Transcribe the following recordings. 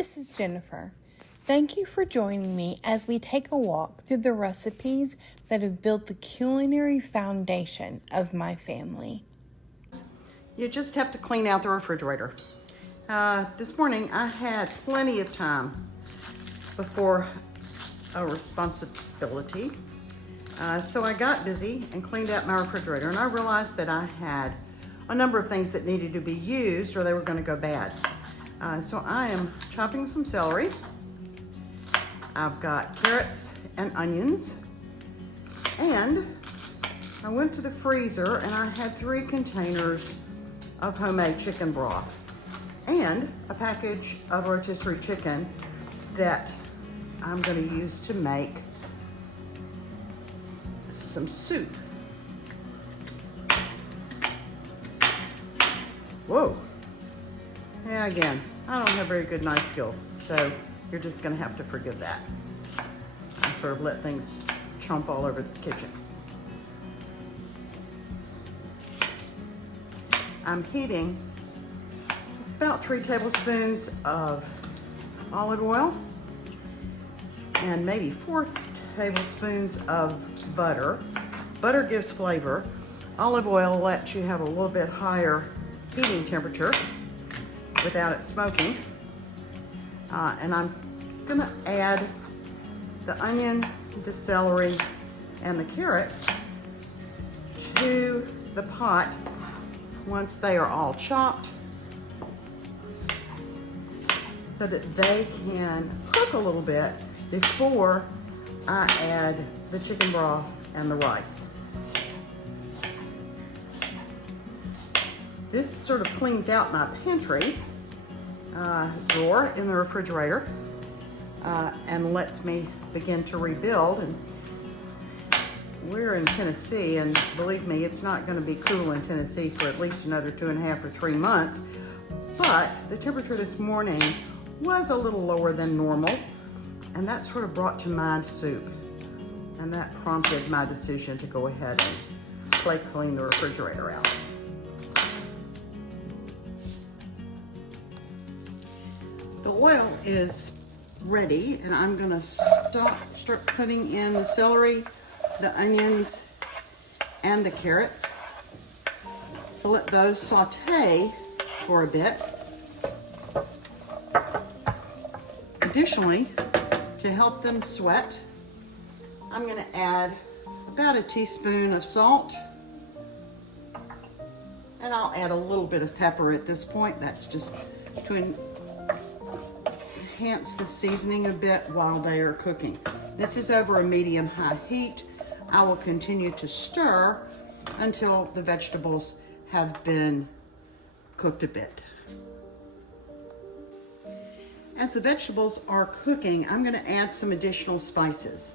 this is Jennifer. Thank you for joining me as we take a walk through the recipes that have built the culinary foundation of my family. You just have to clean out the refrigerator. This morning I had plenty of time before a responsibility. So I got busy and cleaned out my refrigerator, and I realized that I had a number of things that needed to be used or they were going to go bad. So I am chopping some celery. I've got carrots and onions, and I went to the freezer and I had 3 containers of homemade chicken broth and a package of rotisserie chicken that I'm going to use to make some soup. Whoa. Yeah, again, I don't have very good knife skills, so you're just going to have to forgive that. I sort of let things chomp all over the kitchen. I'm heating about 3 tablespoons of olive oil and maybe 4 tablespoons of butter. Butter gives flavor. Olive oil lets you have a little bit higher heating temperature without it smoking. And I'm gonna add the onion, the celery, and the carrots to the pot once they are all chopped so that they can cook a little bit before I add the chicken broth and the rice. This sort of cleans out my pantry drawer in the refrigerator and lets me begin to rebuild. And we're in Tennessee, and believe me, it's not going to be cool in Tennessee for at least another 2.5 or 3 months. But the temperature this morning was a little lower than normal, and that sort of brought to mind soup. And that prompted my decision to go ahead and clean the refrigerator out. The oil is ready, and I'm gonna start putting in the celery, the onions, and the carrots to let those saute for a bit. Additionally, to help them sweat, I'm gonna add about a teaspoon of salt, and I'll add a little bit of pepper at this point. That's just to enhance the seasoning a bit while they are cooking. This is over a medium-high heat. I will continue to stir until the vegetables have been cooked a bit. As the vegetables are cooking, I'm going to add some additional spices.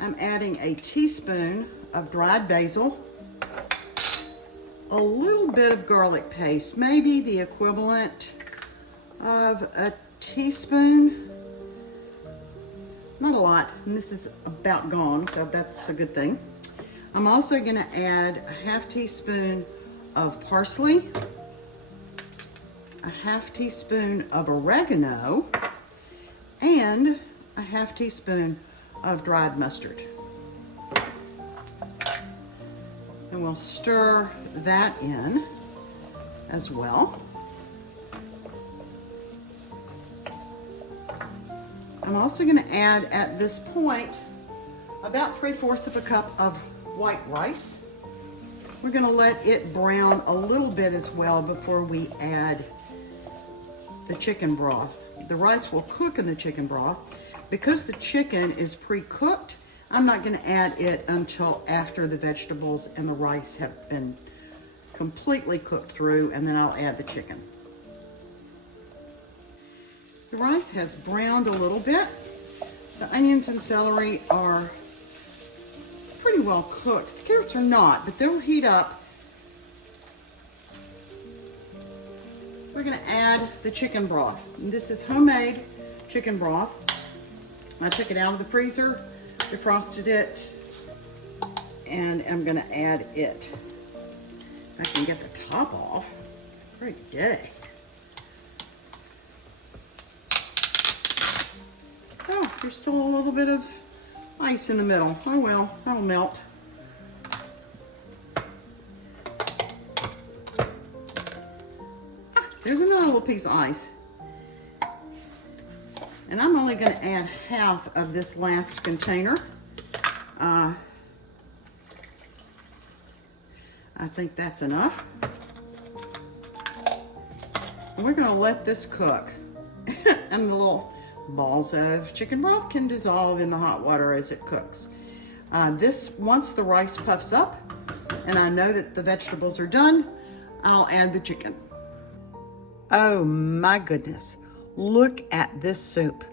I'm adding a teaspoon of dried basil, a little bit of garlic paste, maybe the equivalent of a teaspoon, not a lot, and this is about gone, so that's a good thing. I'm also going to add a half teaspoon of parsley, a half teaspoon of oregano, and a half teaspoon of dried mustard. And we'll stir that in as well. I'm also going to add at this point about 3/4 of a cup of white rice. We're going to let it brown a little bit as well before we add the chicken broth. The rice will cook in the chicken broth. Because the chicken is pre-cooked, I'm not going to add it until after the vegetables and the rice have been completely cooked through, and then I'll add the chicken. The rice has browned a little bit. The onions and celery are pretty well cooked. The carrots are not, but they'll heat up. We're going to add the chicken broth. And this is homemade chicken broth. I took it out of the freezer, defrosted it, and I'm going to add it. If I can get the top off. Great day. there's still a little bit of ice in the middle. Oh well, that'll melt. There's another little piece of ice. And I'm only going to add half of this last container. I think that's enough. And we're going to let this cook. And the little balls of chicken broth can dissolve in the hot water as it cooks. Once the rice puffs up and I know that the vegetables are done, I'll add the chicken. Oh my goodness, look at this soup.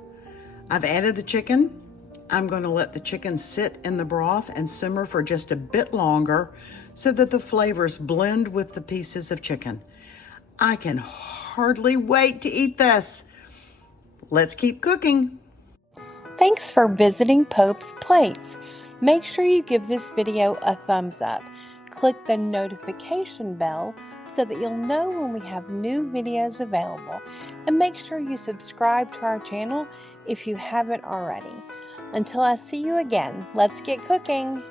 I've added the chicken. I'm going to let the chicken sit in the broth and simmer for just a bit longer so that the flavors blend with the pieces of chicken. I can hardly wait to eat this. Let's keep cooking. Thanks for visiting Pope's Plates. Make sure you give this video a thumbs up. Click the notification bell so that you'll know when we have new videos available. And make sure you subscribe to our channel if you haven't already. Until I see you again, let's get cooking.